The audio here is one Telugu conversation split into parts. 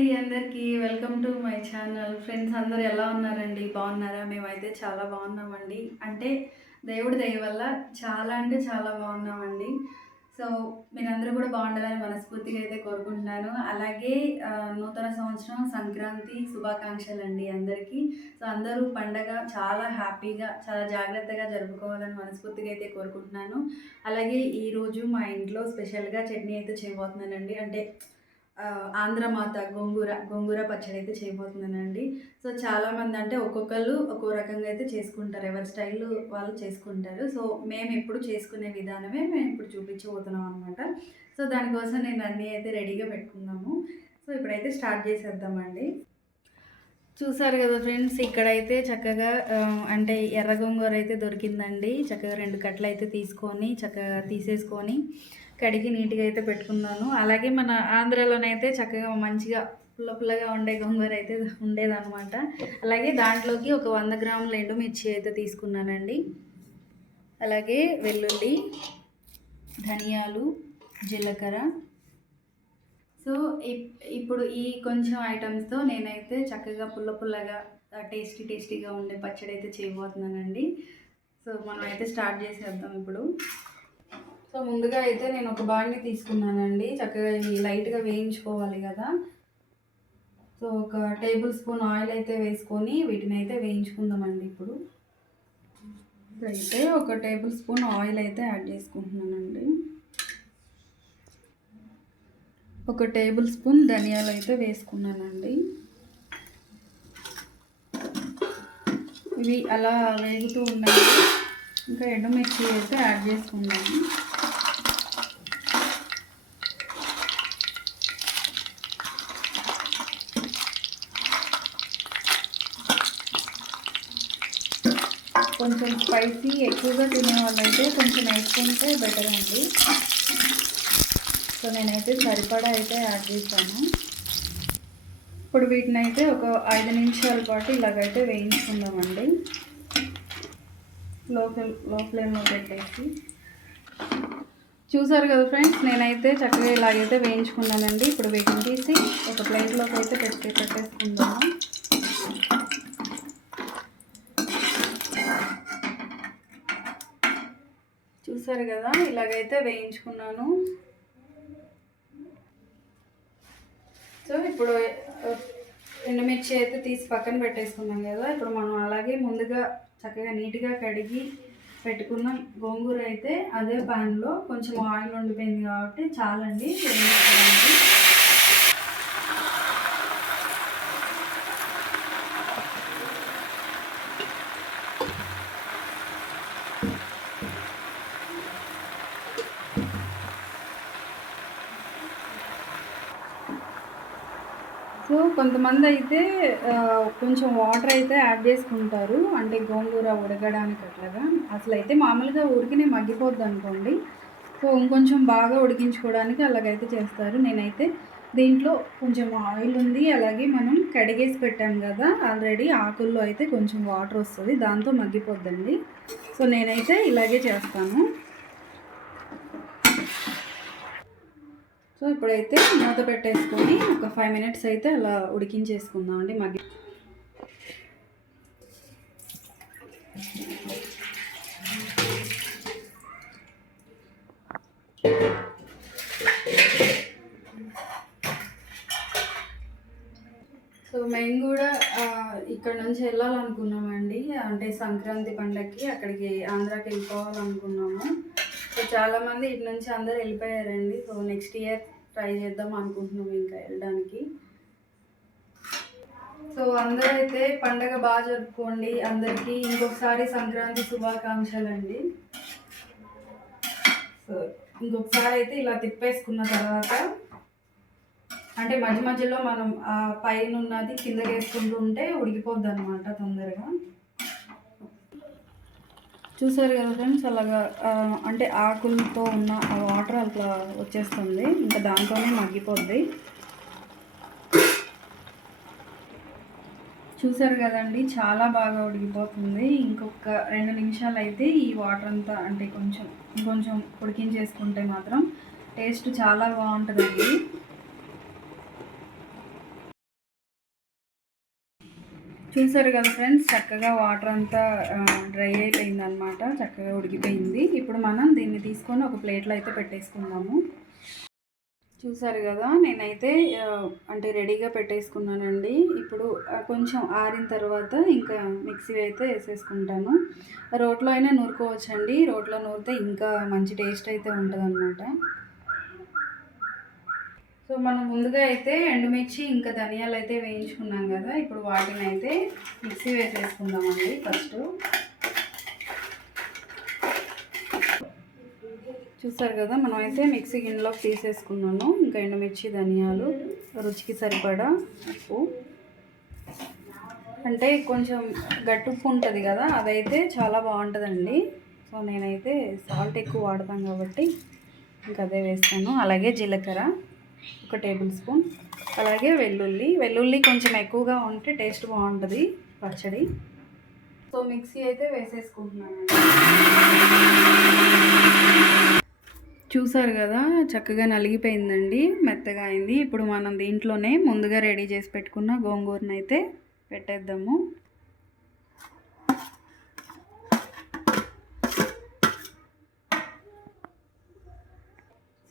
అండి అందరికీ. Welcome to my channel. Friends అందరు ఎలా ఉన్నారండి? బాగున్నారా? మేమైతే చాలా బాగున్నామండి. అంటే దేవుడి దయ వల్ల చాలా అంటే చాలా బాగున్నామండి. సో మీరందరూ కూడా బాగుండాలని మనస్ఫూర్తిగా అయితే కోరుకుంటున్నాను. అలాగే నూతన సంవత్సరం సంక్రాంతి శుభాకాంక్షలు అండి అందరికీ. సో అందరూ పండగ చాలా హ్యాపీగా చాలా జాగ్రత్తగా జరుపుకోవాలని మనస్ఫూర్తిగా అయితే కోరుకుంటున్నాను. అలాగే ఈరోజు మా ఇంట్లో స్పెషల్గా చట్నీ అయితే చేయబోతున్నానండి. అంటే ఆంధ్రమాత ఆంధ్ర మాత గోంగూర గోంగూర పచ్చడి అయితే చేయబోతున్నానండి. సో చాలామంది అంటే ఒక్కొక్కరు ఒక్కో రకంగా అయితే చేసుకుంటారు. ఎవరి స్టైల్ వాళ్ళు చేసుకుంటారు. సో మేము ఎప్పుడు చేసుకునే విధానమే మేము ఇప్పుడు చూపించబోతున్నాం అనమాట సో దానికోసం నేను అన్నీ అయితే రెడీగా పెట్టుకున్నాము. సో ఇప్పుడైతే స్టార్ట్ చేసేద్దామండి. చూసారు కదా ఫ్రెండ్స్ ఇక్కడైతే చక్కగా అంటే ఎర్ర గోంగూర అయితే దొరికిందండి. చక్కగా రెండు కట్టలు అయితే తీసుకొని చక్కగా తీసేసుకొని కడిగి నీట్గా అయితే పెట్టుకున్నాను. అలాగే మన ఆంధ్రాలోనైతే చక్కగా మంచిగా పుల్ల పుల్లగా ఉండే గోంగూర అయితే ఉండేదన్నమాట. అలాగే దాంట్లోకి ఒక వంద గ్రాముల ఎండుమిర్చి అయితే తీసుకున్నానండి. అలాగే వెల్లుల్లి ధనియాలు జీలకర్ర. సో ఇప్పుడు ఈ కొంచెం ఐటమ్స్తో నేనైతే చక్కగా పుల్ల పుల్లగా టేస్టీ టేస్టీగా ఉండే పచ్చడి అయితే చేయబోతున్నానండి. సో మనం అయితే స్టార్ట్ చేసేద్దాం ఇప్పుడు. సో ముందుగా అయితే నేను ఒక బాండి తీసుకున్నానండి. చక్కగా ఇవి లైట్గా వేయించుకోవాలి కదా. సో ఒక టేబుల్ స్పూన్ ఆయిల్ అయితే వేసుకొని వీటిని అయితే వేయించుకుందామండి ఇప్పుడు. అయితే ఒక టేబుల్ స్పూన్ ఆయిల్ అయితే యాడ్ చేసుకుంటున్నానండి. ఒక టేబుల్ స్పూన్ ధనియాలు అయితే వేసుకున్నానండి. ఇవి అలా వేగుతూ ఉన్నాయి ఇంకా ఎండుమిర్చి అయితే యాడ్ చేసుకున్నాను కొంచెం స్పైసీ ఎక్కువగా తినే వాళ్ళైతే కొంచెం వేసుకుంటే బెటర్ అండి. సో నేనైతే సరిపడా అయితే యాడ్ చేశాను. ఇప్పుడు వీటిని అయితే ఒక ఐదు నిమిషాల పాటు ఇలాగైతే వేయించుకుందామండి. లో ఫ్లేమ్లో ఫ్లేమ్లో పెట్టేసి. చూసారు కదా ఫ్రెండ్స్ నేనైతే చక్కగా ఇలాగైతే వేయించుకున్నానండి. ఇప్పుడు వీటిని తీసి ఒక ప్లేట్లోకి అయితే పెట్టి పెట్టేసుకుందాము. చూసారు కదా ఇలాగైతే వేయించుకున్నాను. సో ఇప్పుడు ఎండుమిర్చి అయితే తీసి పక్కన పెట్టేసుకున్నాం కదా ఇప్పుడు మనం అలాగే ముందుగా చక్కగా నీట్గా కడిగి పెట్టుకున్న గోంగూర అయితే అదే ప్యాన్లో కొంచెం ఆయిల్ ఉండిపోయింది కాబట్టి చాలండి. వేయించుకోవడానికి సో కొంతమంది అయితే కొంచెం వాటర్ అయితే యాడ్ చేసుకుంటారు. అంటే గోంగూర ఉడకడానికి అట్లాగా. అసలు అయితే మామూలుగా ఉడికినే మగ్గిపోద్ది అనుకోండి. సో ఇంకొంచెం బాగా ఉడికించుకోవడానికి అలాగైతే చేస్తారు. నేనైతే దీంట్లో కొంచెం ఆయిల్ ఉంది. అలాగే మనం కడిగేసి పెట్టాం కదా ఆల్రెడీ ఆకుల్లో అయితే కొంచెం వాటర్ వస్తుంది. దాంతో మగ్గిపోద్దండి. సో నేనైతే ఇలాగే చేస్తాను. సో ఇప్పుడైతే మూత పెట్టేసుకొని ఒక ఫైవ్ మినిట్స్ అయితే అలా ఉడికించేసుకుందాం అండి మగ్గి సో మేము కూడా ఇక్కడ నుంచి వెళ్ళాలనుకున్నామండి. అంటే సంక్రాంతి పండగకి అక్కడికి ఆంధ్రాకి వెళ్ళిపోవాలనుకున్నాము. సో చాలామంది ఇటు నుంచి అందరు వెళ్ళిపోయారండి. సో నెక్స్ట్ ఇయర్ ట్రై చేద్దాం అనుకుంటున్నాం ఇంకా వెళ్ళడానికి. సో అందరూ అయితే పండగ బాగా జరుపుకోండి. అందరికీ ఇంకొకసారి సంక్రాంతి శుభాకాంక్షలు అండి సో ఇంకొకసారి అయితే ఇలా తిప్పేసుకున్న తర్వాత అంటే మధ్య మధ్యలో మనం ఆ పైన ఉన్నది కింద వేసుకుంటూ ఉంటే ఉడికిపోద్ది అనమాట తొందరగా. చూసారు కదా ఫ్రెండ్స్ అలాగా అంటే ఆకులతో ఉన్న ఆ వాటర్ అట్లా వచ్చేస్తుంది. ఇంకా దాంతోనే మగ్గిపోద్ది. చూసారు కదండి చాలా బాగా ఉడికిపోతుంది. ఇంకొక రెండు నిమిషాలు అయితే ఈ వాటర్ అంతా అంటే కొంచెం ఇంకొంచెం ఉడికించేసుకుంటే మాత్రం టేస్ట్ చాలా బాగుంటుందండి. చూసారు కదా ఫ్రెండ్స్ చక్కగా వాటర్ అంతా డ్రై అయిపోయింది అనమాట చక్కగా ఉడికిపోయింది. ఇప్పుడు మనం దీన్ని తీసుకొని ఒక ప్లేట్లో అయితే పెట్టేసుకుందాము. చూసారు కదా నేనైతే అంటే రెడీగా పెట్టేసుకున్నానండి. ఇప్పుడు కొంచెం ఆరిన తర్వాత ఇంకా మిక్సీ అయితే వేసేసుకుంటాను. రోట్లో అయినా నూరుకోవచ్చండి. రోట్లో నూరితే ఇంకా మంచి టేస్ట్ అయితే ఉంటుంది సో మనం ముందుగా అయితే ఎండుమిర్చి ఇంకా ధనియాలు అయితే వేయించుకున్నాం కదా. ఇప్పుడు వాటిని అయితే మిక్సీ వేసేసుకుందామండి ఫస్ట్. చూసారు కదా మనం అయితే మిక్సీ గిన్నెలోకి తీసేసుకున్నాను. ఇంకా ఎండుమిర్చి ధనియాలు రుచికి సరిపడా ఉప్పు. అంటే కొంచెం గట్టు ఉప్పు ఉంటుంది కదా అదైతే చాలా బాగుంటుందండి. సో నేనైతే సాల్ట్ ఎక్కువ వాడతాం కాబట్టి ఇంకా అదే వేస్తాను. అలాగే జీలకర్ర. ఒక టేబుల్ స్పూన్. అలాగే వెల్లుల్లి. వెల్లుల్లి కొంచెం ఎక్కువగా ఉంటే టేస్ట్ బాగుంటుంది పచ్చడి. సో మిక్సీ అయితే వేసేసుకుంటున్నాను చూసారు కదా చక్కగా నలిగిపోయిందండి మెత్తగా అయింది. ఇప్పుడు మనం దీంట్లోనే ముందుగా రెడీ చేసి పెట్టుకున్న గోంగూరనైతే అయితే పెట్టేద్దాము.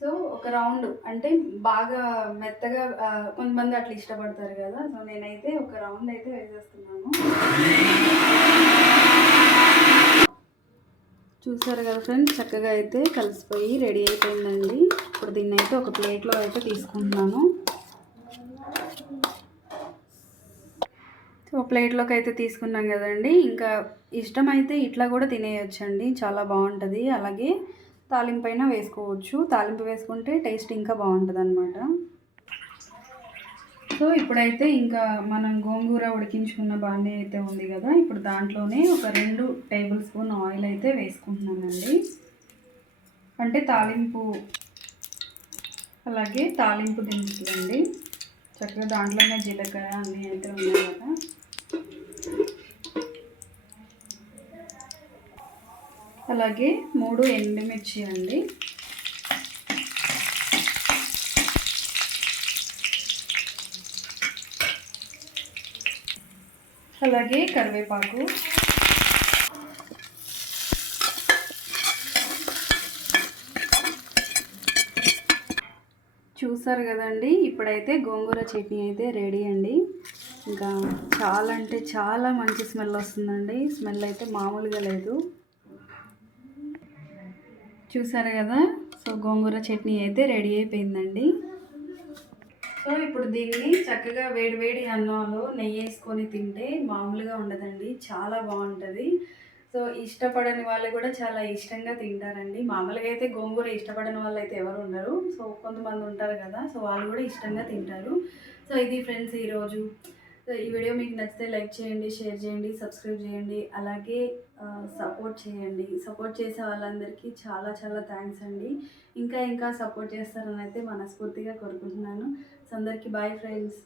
సో ఒక రౌండ్ అంటే బాగా మెత్తగా కొంతమంది అట్లా ఇష్టపడతారు కదా. సో నేనైతే ఒక రౌండ్ అయితే వేసేస్తున్నాను. చూసారు కదా ఫ్రెండ్స్ చక్కగా అయితే కలిసిపోయి రెడీ అయిపోయిందండి. ఇప్పుడు దీన్ని అయితే ఒక ప్లేట్లో అయితే తీసుకుంటున్నాను. సో ప్లేట్లోకి అయితే తీసుకున్నాం కదండి. ఇంకా ఇష్టమైతే ఇట్లా కూడా తినేయొచ్చండి. చాలా బాగుంటుంది. అలాగే తాలింపు అయినా వేసుకోవచ్చు. తాలింపు వేసుకుంటే టేస్ట్ ఇంకా బాగుంటుంది అనమాట సో ఇప్పుడైతే ఇంకా మనం గోంగూర ఉడికించుకున్న బాండీ అయితే ఉంది కదా ఇప్పుడు దాంట్లోనే ఒక రెండు టేబుల్ స్పూన్ ఆయిల్ అయితే వేసుకుంటున్నానండి. అంటే తాలింపు అలాగే తాలింపు దినుసులండి. చక్కగా దాంట్లోనే జీలకర్ర అన్నీ అయితే ఉన్నాయి కదా. అలాగే మూడు ఎండుమిర్చి అండి. అలాగే కరివేపాకు. చూసారు కదండి ఇప్పుడైతే గోంగూర చట్నీ అయితే రెడీ అండి. ఇంకా చాలా అంటే చాలా మంచి స్మెల్ వస్తుందండి. స్మెల్ అయితే మామూలుగా లేదు. చూసారు కదా? సో గోంగూర చట్నీ అయితే రెడీ అయిపోయిందండి. సో ఇప్పుడు దీన్ని చక్కగా వేడి వేడి అన్నంలో నెయ్యి వేసుకొని తింటే మామూలుగా ఉండదండి. చాలా బాగుంటుంది. సో ఇష్టపడని వాళ్ళు కూడా చాలా ఇష్టంగా తింటారండి. మామూలుగా అయితే గోంగూర ఇష్టపడని వాళ్ళు అయితే ఎవరు ఉండరు. సో కొంతమంది ఉంటారు కదా సో వాళ్ళు కూడా ఇష్టంగా తింటారు. సో ఇది ఫ్రెండ్స్ ఈరోజు సో ఈ వీడియో మీకు నచ్చితే లైక్ చేయండి షేర్ చేయండి సబ్స్క్రైబ్ చేయండి. అలాగే సపోర్ట్ చేయండి. సపోర్ట్ చేసే వాళ్ళందరికీ చాలా చాలా థ్యాంక్స్ అండి. ఇంకా ఇంకా సపోర్ట్ చేస్తారని అయితే మనస్ఫూర్తిగా కోరుకుంటున్నాను. సో అందరికీ బాయ్ ఫ్రెండ్స్.